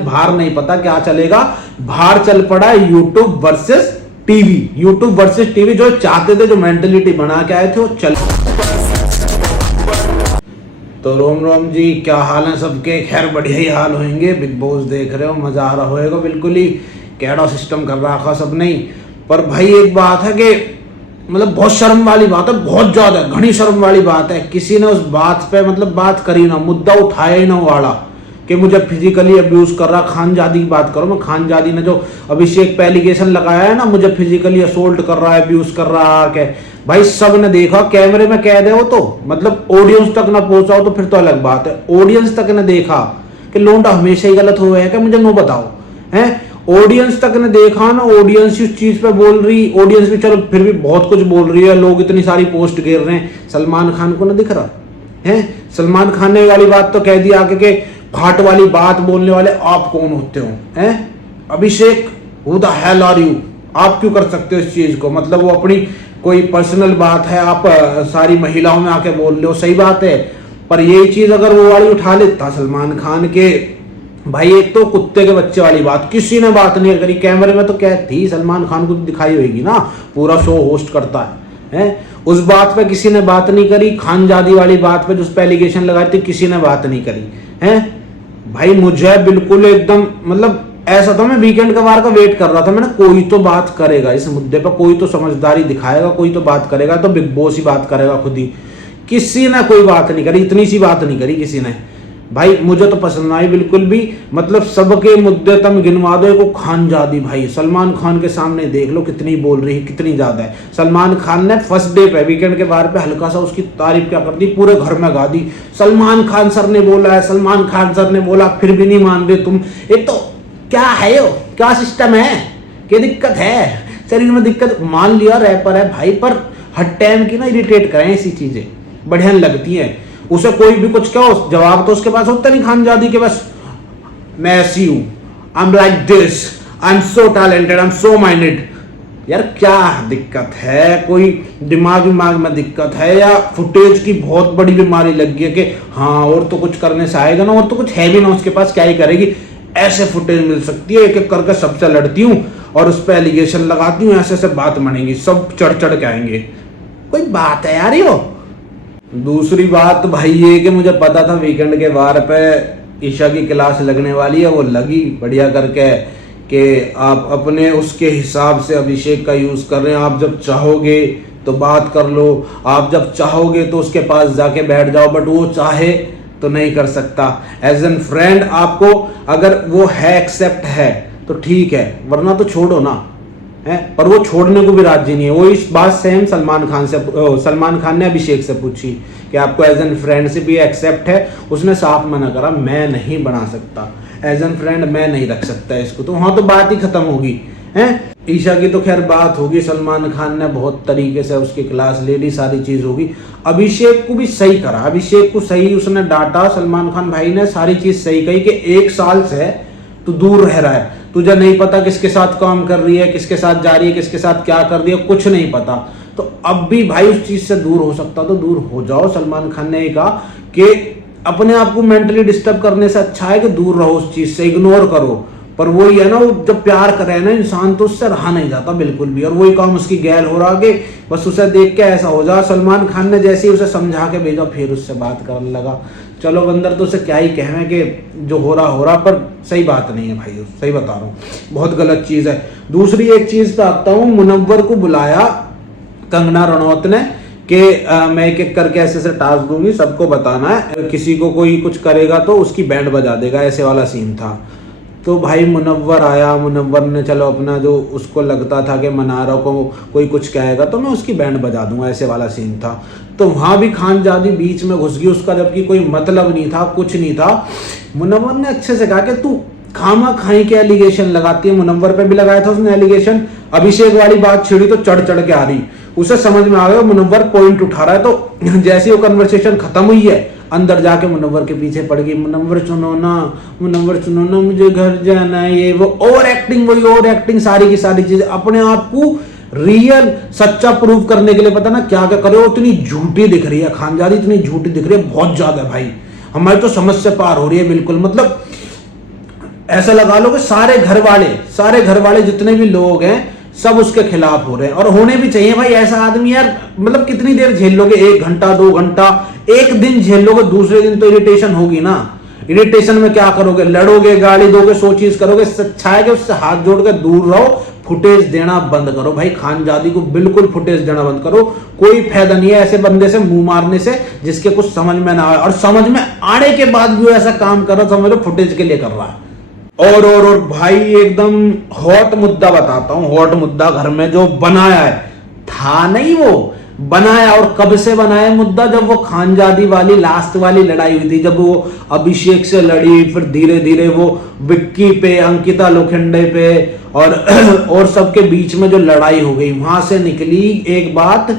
बाहर नहीं पता क्या चलेगा, बाहर चल पड़ा YouTube versus TV. YouTube versus TV जो चाहते थे, जो मेंटेलिटी बना के आए थे, वो चल। तो रोम रोम जी, क्या हाल है सबके? खैर बढ़िया ही हाल होंगे। बिग बॉस देख रहे हो, मजा आ रहा होगा बिल्कुल ही। कैडा सिस्टम कर रखा सब नहीं। पर भाई एक बात है कि मतलब बहुत शर्म वाली बात है, बहुत ज्यादा घनी शर्म वाली बात है। किसी ने उस बात पे मतलब बात करी ना, मुद्दा उठाया ही ना वाला कि मुझे फिजिकली अब्यूज कर रहा। खानजादी की बात करो, मैं खानजादी ने जो अभिषेक पे एलिगेशन लगाया है ना, मुझे फिजिकली असोल्ट कर रहा है, अब्यूज कर रहा है, भाई सब ने देखा, कैमरे में कैद है वो। तो मतलब ऑडियंस तक ना पहुंचा हो तो फिर तो अलग बात है। ऑडियंस तक ने देखा कि लोंडा हमेशा ही गलत हुआ है क्या, मुझे नो बताओ हैं। ऑडियंस तक ने देखा ना, ऑडियंस इस चीज पे बोल रही। ऑडियंस भी चलो फिर भी बहुत कुछ बोल रही है, लोग इतनी सारी पोस्ट घेर रहे हैं। सलमान खान को ना दिख रहा है? सलमान खान ने वाली बात तो कह दी आके के फाट वाली बात बोलने वाले आप कौन होते हो हैं? Abhishek, who the hell are you? आप क्यों कर सकते हो इस चीज को? मतलब वो अपनी कोई पर्सनल बात है, आप सारी महिलाओं में आके बोल रहे हो, सही बात है। पर यही चीज अगर वो वाली उठा लेता सलमान खान के, भाई एक तो कुत्ते के बच्चे वाली बात, किसी ने बात नहीं करी। कैमरे में तो क्या थी, सलमान खान को दिखाई होगी ना, पूरा शो होस्ट करता है। उस बात पे किसी ने बात नहीं करी। खानजादी वाली बात पे जो उस पे एलिगेशन लगाई थी, किसी ने बात नहीं करी है। भाई मुझे बिल्कुल एकदम मतलब ऐसा था, मैं वीकेंड का वार का वेट कर रहा था। मैंने कोई तो बात करेगा इस मुद्दे पर, कोई तो समझदारी दिखाएगा, कोई तो बात करेगा। तो बिग बॉस ही बात करेगा खुद ही। किसी ने कोई बात नहीं करी, इतनी सी बात नहीं करी किसी ने। भाई मुझे तो पसंद आई बिल्कुल भी। मतलब सबके मुद्दे तुम गिनवा दो, को खानजादी भाई सलमान खान के सामने देख लो कितनी बोल रही है, कितनी ज्यादा है। सलमान खान ने फर्स्ट डे पे, वीकेंड के बार पे हल्का सा उसकी तारीफ क्या कर दी, पूरे घर में गा दी। सलमान खान सर ने बोला है, सलमान खान सर ने बोला, फिर भी नहीं मान रहे तुम। एक तो क्या है यो, क्या सिस्टम है, क्या दिक्कत है शरीर में? दिक्कत मान लिया रैपर है भाई, पर हर टाइम की ना इरिटेट करें ऐसी चीजें, बढ़िया लगती हैं। उसे कोई भी कुछ कहो, जवाब तो उसके पास होता नहीं खानजादी के। बस मैं ऐसी हूं, I am like this, I am so talented, I am so minded. यार क्या दिक्कत है? कोई दिमाग में दिक्कत है, या फुटेज की बहुत बड़ी बीमारी लग गई है कि हाँ और तो कुछ करने से आएगा ना, और तो कुछ है भी ना उसके पास, क्या ही करेगी। ऐसे फुटेज मिल सकती है, एक एक करके सबसे लड़ती हूँ और उस पर एलिगेशन लगाती हूँ, ऐसे ऐसे बात बनेगी, सब चढ़ चढ़ के आएंगे। कोई बात है यार यो। दूसरी बात भाई ये कि मुझे पता था वीकेंड के वार पे ईशा की क्लास लगने वाली है, वो लगी बढ़िया करके कि आप अपने उसके हिसाब से अभिषेक का यूज कर रहे हैं। आप जब चाहोगे तो बात कर लो, आप जब चाहोगे तो उसके पास जाके बैठ जाओ, बट वो चाहे तो नहीं कर सकता। एज एन फ्रेंड आपको अगर वो है, एक्सेप्ट है तो ठीक है, वरना तो छोड़ो ना है। पर वो छोड़ने को भी राजी नहीं है। वो इस बात सेम सलमान खान ने अभिषेक से पूछी कि आपको एज एन फ्रेंड से भी एक्सेप्ट है, उसने साफ मना करा, मैं नहीं बना सकता एज एन फ्रेंड, मैं नहीं रख सकता इसको। तो वहां तो बात ही खत्म होगी है। ईशा की तो खैर बात होगी, सलमान खान ने बहुत तरीके से उसकी क्लास ले ली, सारी चीज होगी। अभिषेक को भी सही करा, अभिषेक को सही उसने डांटा। सलमान खान भाई ने सारी चीज सही कही कि 1 साल से तू दूर रह रहा है, तुझे नहीं पता किसके साथ काम कर रही है, किसके साथ जा रही है, किसके साथ क्या कर रही है, कुछ नहीं पता। तो अब भी भाई उस चीज से दूर हो सकता तो दूर हो जाओ। सलमान खान ने कहा कि अपने आप को मेंटली डिस्टर्ब करने से अच्छा है कि दूर रहो उस चीज से, इग्नोर करो। पर वही है ना, वो जब प्यार करे ना इंसान तो उससे रहा नहीं जाता बिल्कुल भी। और वही काम उसकी गैल हो रहा कि बस उसे देख के ऐसा हो जा। सलमान खान ने जैसे ही उसे समझा के भेजा, फिर उससे बात करने लगा। चलो बंदर तो उसे क्या ही कहें कि जो हो रहा, पर सही बात नहीं है भाई, सही बता रहा हूँ, बहुत गलत चीज है। दूसरी एक चीज पे आता हूँ, मुनव्वर को बुलाया कंगना रनौत ने कि मैं एक एक करके ऐसे ऐसे टास्क दूंगी, सबको बताना है, किसी को कोई कुछ करेगा तो उसकी बैंड बजा देगा, ऐसे वाला सीन था। तो भाई मुनव्वर आया, मुनव्वर ने चलो अपना जो उसको लगता था कि मनारा को कोई कुछ कहेगा तो मैं उसकी बैंड बजा दूंगा, ऐसे वाला सीन था। तो वहां भी खानजादी बीच में घुस गई, उसका जबकि कोई मतलब नहीं था, कुछ नहीं था। मुनव्वर ने अच्छे से कहा कि तू खामा खाई के एलिगेशन लगाती है। मुनव्वर पे भी लगाया था उसने एलिगेशन, अभिषेक वाली बात छिड़ी तो चढ़ चढ़ के आ रही। उसे समझ में आ गया मुनव्वर पॉइंट उठा रहा है। तो जैसे वो कन्वर्सेशन खत्म हुई है, अंदर जाके मुनव्वर के पीछे पड़ गई, मुनव्वर सुनो ना, मुझे घर जाना है, ये वो ओवर एक्टिंग, वही ओवर एक्टिंग, सारी की सारी चीजें अपने आप को रियल सच्चा प्रूव करने के लिए पता ना क्या क्या करे। वो इतनी झूठी दिख रही है खानजादी, इतनी झूठी दिख रही है, बहुत ज्यादा भाई। हमारी तो समझ से पार हो रही है बिल्कुल। मतलब ऐसा लगा लो कि सारे घर वाले जितने भी लोग हैं सब उसके खिलाफ हो रहे हैं, और होने भी चाहिए भाई। ऐसा आदमी यार, मतलब कितनी देर झेल लोगे? 1 घंटा 2 घंटा, एक दिन झेल लोगे, दूसरे दिन तो इरिटेशन होगी ना। इरिटेशन में क्या करोगे? लड़ोगे, गाली दोगे, 100 चीज करोगे। अच्छा है कि उससे हाथ जोड़ के दूर रहो, फुटेज देना बंद करो भाई। खानजादी को बिल्कुल फुटेज देना बंद करो। कोई फायदा नहीं है ऐसे बंदे से मुंह मारने से जिसके कुछ समझ में ना आए, और समझ में आने के बाद भी ऐसा काम कर रहा, समझ लो फुटेज के लिए कर रहा है। और भाई एकदम हॉट मुद्दा बताता हूं, हॉट मुद्दा घर में जो बनाया है, था नहीं वो बनाया। और कब से बनाया मुद्दा? जब वो खानजादी वाली लास्ट वाली लड़ाई हुई थी, जब वो अभिषेक से लड़ी, फिर धीरे धीरे वो विक्की पे, अंकिता लोखंडे पे और सबके बीच में जो लड़ाई हो गई, वहां से निकली एक बात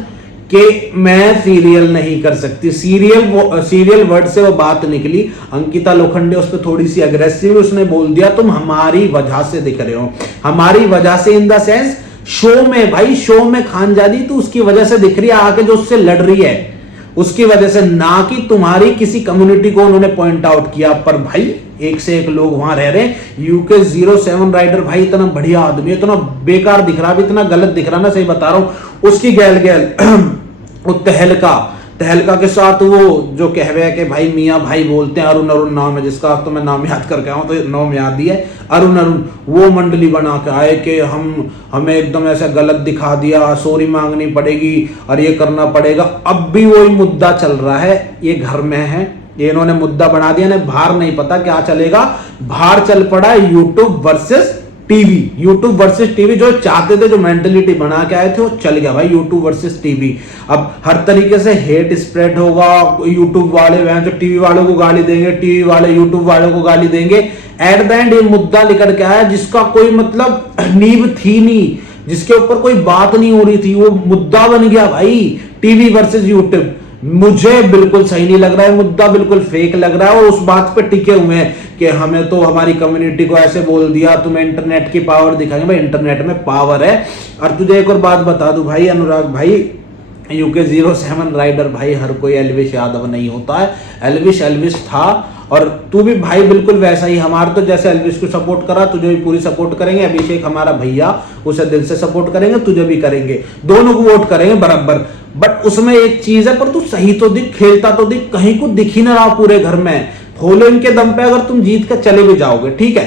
कि मैं सीरियल नहीं कर सकती। सीरियल वर्ड से वो बात निकली। अंकिता लोखंडे उस पर थोड़ी सी अग्रेसिव, उसने बोल दिया तुम हमारी वजह से दिख रहे हो। हमारी वजह से इन द सेंस शो में, भाई शो में खानजादी तू उसकी वजह से दिख रही है, आके जो उससे लड़ रही है उसकी वजह से, ना कि तुम्हारी किसी कम्युनिटी को उन्होंने पॉइंट आउट किया। पर भाई एक से एक लोग वहां रह रहे हैं। UK07 राइडर भाई इतना बढ़िया आदमी, इतना बेकार दिख रहा, इतना गलत दिख रहा ना, सही बता रहा हूं। उसकी गैल वो तहलका के साथ वो जो कहवे है कि भाई मियाँ भाई बोलते हैं, अरुण नाम है जिसका, तो मैं नाम याद करके आऊँ तो नाम याद ही है, अरुण वो मंडली बना के आए कि हमें एकदम ऐसा गलत दिखा दिया, सॉरी मांगनी पड़ेगी और ये करना पड़ेगा। अब भी वही मुद्दा चल रहा है, ये घर में है, ये इन्होंने मुद्दा बना दिया। बाहर नहीं पता क्या चलेगा, बाहर चल पड़ा YouTube versus TV. YouTube versus TV जो चाहते थे, जो मेंटलिटी बना के आए थे, वो चल गया भाई, यूट्यूब वर्सेस टीवी। अब हर तरीके से हेट स्प्रेड होगा। यूट्यूब वाले वहां जो टीवी वालों को गाली देंगे, टीवी वाले यूट्यूब वालों को गाली देंगे। एट द एंड ये मुद्दा लेकर के आया जिसका कोई मतलब नींव थी नहीं, जिसके ऊपर कोई बात नहीं हो रही थी, वो मुद्दा बन गया भाई, टीवी वर्सेस यूट्यूब। मुझे बिल्कुल सही नहीं लग रहा है मुद्दा, बिल्कुल फेक लग रहा है। और उस बात पे टिके हुए हैं कि हमें तो हमारी कम्युनिटी को ऐसे बोल दिया, तुम्हें इंटरनेट की पावर दिखाएंगे। भाई इंटरनेट में पावर है। और तुझे एक और बात बता दूं भाई अनुराग भाई, UK07 राइडर भाई हर कोई एल्विश यादव नहीं होता है। एल्विश था, और तू भी भाई बिल्कुल वैसा ही। हमारे तो जैसे एल्विश को सपोर्ट करा, तुझे भी पूरी सपोर्ट करेंगे। अभिषेक हमारा भैया, उसे दिल से सपोर्ट करेंगे, तुझे भी करेंगे, दोनों को वोट करेंगे बराबर। बट उसमें एक चीज है, पर तू सही तो दिख, खेलता तो दिख, कहीं को दिख ही ना रहा पूरे घर में। फॉलोइंग के दम पे अगर तुम जीत कर चले भी जाओगे, ठीक है।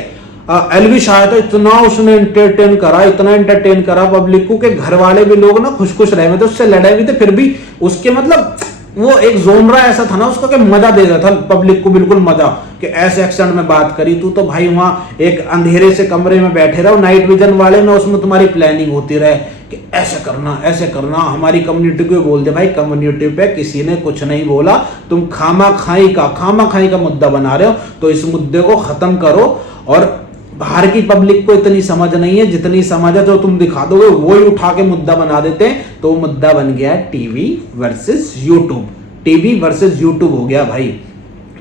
एल्विश आया तो इतना उसने इतना एंटरटेन करा पब्लिक को कि घर वाले भी लोग ना खुश रहे हुए थे, उससे लड़े भी थे, फिर भी उसके मतलब वो एक जोनरा ऐसा था ना उसका कि मजा दे रहा था पब्लिक को, बिल्कुल मजा, कि ऐसे एक्सेंट में बात करी। तू तो भाई वहां एक अंधेरे से कमरे में बैठे रहो, नाइट विजन वाले में, उसमें तुम्हारी प्लानिंग होती रहे कि ऐसे करना। हमारी कम्युनिटी को बोल दे भाई, कम्युनिटी पे किसी ने कुछ नहीं बोला, तुम खामा खाई का मुद्दा बना रहे हो, तो इस मुद्दे को खत्म करो। और बाहर की पब्लिक को इतनी समझ नहीं है, जितनी समझ है जो तुम दिखा दोगे वो ही उठा के मुद्दा बना देते हैं। तो मुद्दा बन गया टीवी वर्सेस यूट्यूब हो गया भाई।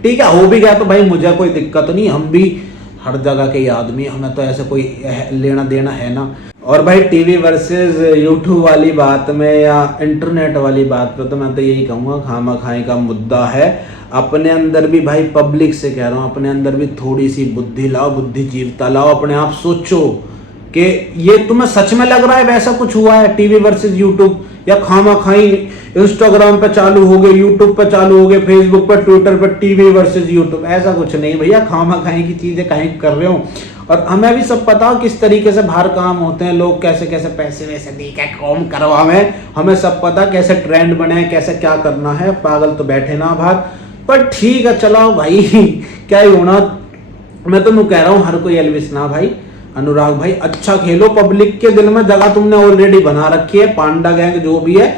ठीक है, हो भी गया तो भाई मुझे कोई दिक्कत नहीं, हम भी हर जगह के आदमी, हमें तो ऐसे कोई लेना देना है ना। और भाई टीवी वर्सेस यूट्यूब वाली बात में या इंटरनेट वाली बात पे तो मैं तो यही कहूँगा, खामा खाई का मुद्दा है। अपने अंदर भी भाई, पब्लिक से कह रहा हूँ, अपने अंदर भी थोड़ी सी बुद्धि लाओ, बुद्धिजीवता लाओ, अपने आप सोचो कि ये तुम्हें सच में लग रहा है वैसा कुछ हुआ है टीवी वर्सेस यूट्यूब, या खामा खाई इंस्टाग्राम पे चालू हो गए, यूट्यूब पे चालू हो गए, फेसबुक पे, ट्विटर पे टीवी वर्सेस यूट्यूब। ऐसा कुछ नहीं भैया, खामा खाई की चीजें कहीं कर रहे हो। और हमें भी सब पता किस तरीके से बाहर काम होते हैं, लोग कैसे कैसे पैसे वैसे दे के काम करवावे, हमें सब पता कैसे ट्रेंड बने, कैसे क्या करना है। पागल तो बैठे ना बाहर। पर ठीक है, चलो भाई क्या ही होना। मैं तो कह रहा हूँ हर कोई एल्विश ना भाई, अनुराग भाई अच्छा खेलो, पब्लिक के दिल में जगह तुमने ऑलरेडी बना रखी है, पांडा गैंग जो भी है,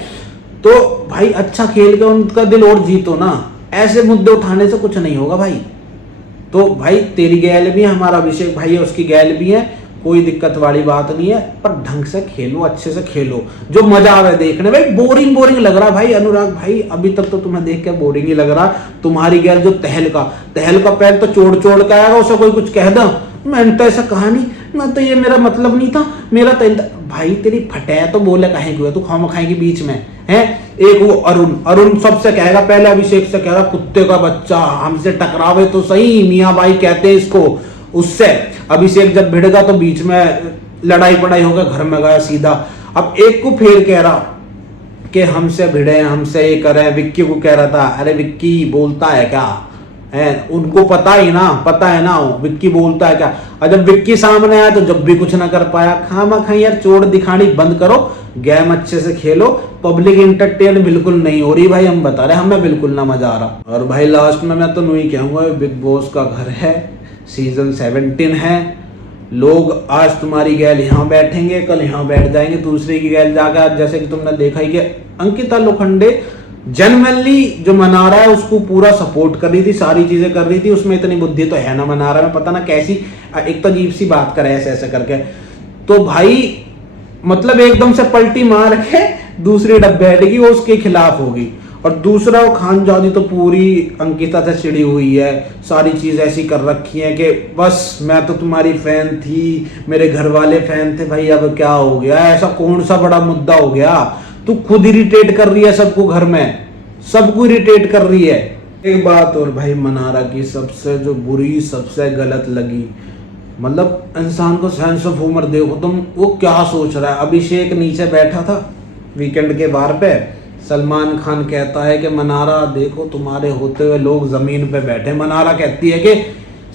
तो भाई अच्छा खेल के उनका दिल और जीतो ना। ऐसे मुद्दे उठाने से कुछ नहीं होगा भाई। तो भाई तेरी गैल भी है, हमारा अभिषेक भाई है उसकी गैल भी है, कोई दिक्कत वाली बात नहीं है। पर ढंग से खेलो, अच्छे से खेलो, जो मजा आवे देखने। भाई बोरिंग लग रहा भाई अनुराग भाई, अभी तक तो तुम्हें देख के बोरिंग ही लग रहा। तुम्हारी गैल जो तहलका पैर तो चोड़ के आएगा, उसे कोई कुछ कह दो, मैंने तो ऐसा कहा नहीं, मैं तो ये मेरा मतलब नहीं था, मेरा तो भाई तेरी फटे तो बोले कहीं हुआ, तू खामा खाई के बीच में है। एक वो अरुण सबसे कहेगा, पहले अभिषेक से कहेगा कुत्ते का बच्चा, हमसे टकरावे तो सही, मियाँ भाई कहते हैं इसको। उससे अभिषेक जब भिड़ेगा तो बीच में लड़ाई पड़ाई होगा, घर में गया सीधा। अब एक को फिर कह रहा कि हमसे भिड़े, हमसे ये करें। विक्की को कह रहा था, अरे विक्की बोलता है क्या है, उनको पता है ना विक्की बोलता है क्या। और जब विक्की सामने आया तो जब भी कुछ ना कर पाया। खामा खा यार, चोट दिखानी बंद करो, गेम अच्छे से खेलो। पब्लिक इंटरटेन बिल्कुल नहीं हो रही भाई, हम बता रहे हमें बिल्कुल ना मजा आ रहा। और भाई लास्ट में मैं तो नहीं कहूंगा, बिग बॉस का घर है, सीजन 17 है। लोग आज तुम्हारी गैल यहाँ बैठेंगे, कल यहाँ बैठ जाएंगे, दूसरे की गैल जाकर। जैसे कि तुमने देखा ही कि अंकिता लोखंडे जनरली जो मनारा है उसको पूरा सपोर्ट कर रही थी, सारी चीजें कर रही थी। उसमें इतनी बुद्धि तो है ना मनारा में, पता ना कैसी एक तो अजीब सी बात करे ऐसे ऐसे करके। तो भाई मतलब एकदम से पलटी मार के दूसरी डब्बे बैठेगी, वो उसके खिलाफ होगी। और दूसरा वो खानजादी तो पूरी अंकिता से चिड़ी हुई है, सारी चीज ऐसी कर रखी है कि बस मैं तो तुम्हारी फैन थी, मेरे घर वाले फैन थे, भाई अब क्या हो गया, ऐसा कौन सा बड़ा मुद्दा हो गया। तू खुद इरिटेट कर रही है सबको, घर में सबको इरिटेट कर रही है। एक बात और भाई, मनारा की सबसे जो बुरी सबसे गलत लगी, मतलब इंसान को सेंस ऑफ ह्यूमर देखो तुम, वो क्या सोच रहा है। अभिषेक नीचे बैठा था वीकेंड के बार पे, सलमान खान कहता है कि मनारा देखो तुम्हारे होते हुए लोग जमीन पे बैठे। मनारा कहती है कि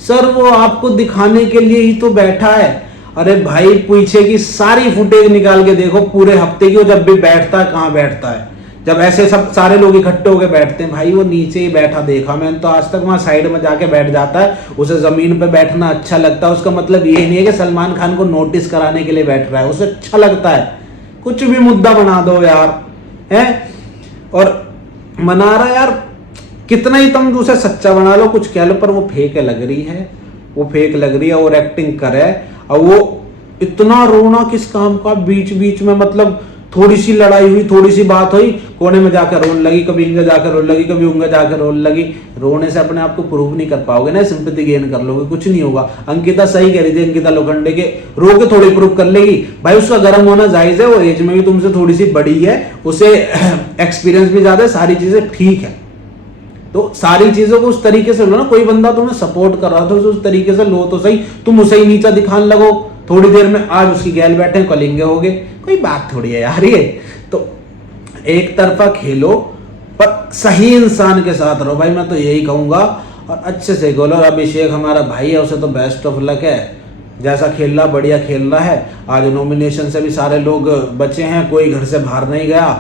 सर वो आपको दिखाने के लिए ही तो बैठा है। अरे भाई पीछे की सारी फुटेज निकाल के देखो पूरे हफ्ते की, वो जब भी बैठता है कहाँ बैठता है, जब ऐसे सब सारे लोग इकट्ठे होकर बैठते हैं। भाई वो नीचे ही बैठा देखा मैंने तो आज तक, वहां साइड में जाके बैठ जाता है। उसे जमीन पे बैठना अच्छा लगता है, उसका मतलब ये नहीं है कि सलमान खान को नोटिस कराने के लिए बैठ रहा है, उसे अच्छा लगता है। कुछ भी मुद्दा बना दो यार, है। और मनारा यार कितना ही तुम उसे सच्चा बना लो, कुछ कह लो, पर वो फेक लग रही है, वो फेक लग रही है और एक्टिंग करे। और वो इतना रोना किस काम का, बीच बीच में मतलब थोड़ी सी लड़ाई हुई, थोड़ी सी बात हुई, कोने में जाकर रोने लगी, कभी इंगे जाकर रोने लगी, कभी उंगे जाकर रोने लगी। रोने से अपने आप को प्रूव नहीं कर पाओगे ना, सिंपैथी गेन कर लोगे, कुछ नहीं होगा। अंकिता सही कह रही थी, अंकिता लोखंडे के रो के थोड़ी प्रूव कर लेगी। भाई उसका गर्म होना जायज है, वो एज में भी तुमसे थोड़ी सी बड़ी है, उसे एक्सपीरियंस भी ज्यादा है, सारी चीजें ठीक है। तो सारी चीजों को उस तरीके से लो ना, कोई बंदा तुम्हें सपोर्ट कर रहा था उस तरीके से लो तो सही। तुम उसे ही नीचा दिखाने लगो, थोड़ी देर में आज उसकी गैल बैठे कलिंगे हो गए, कोई बात थोड़ी है यार ये। तो एक तरफा खेलो पर सही इंसान के साथ रहो भाई, मैं तो यही कहूंगा। और अच्छे से खेलो। और अभिषेक हमारा भाई है, उसे तो बेस्ट ऑफ लक है, जैसा खेल रहा बढ़िया खेल रहा है। आज नॉमिनेशन से भी सारे लोग बचे हैं, कोई घर से बाहर नहीं गया।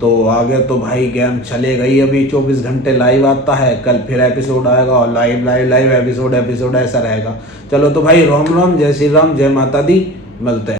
तो आगे तो भाई गेम चलेगा ही, अभी 24 घंटे लाइव आता है, कल फिर एपिसोड आएगा और लाइव एपिसोड ऐसा रहेगा। चलो तो भाई राम राम, जय श्री राम, जय माता दी, मिलते हैं।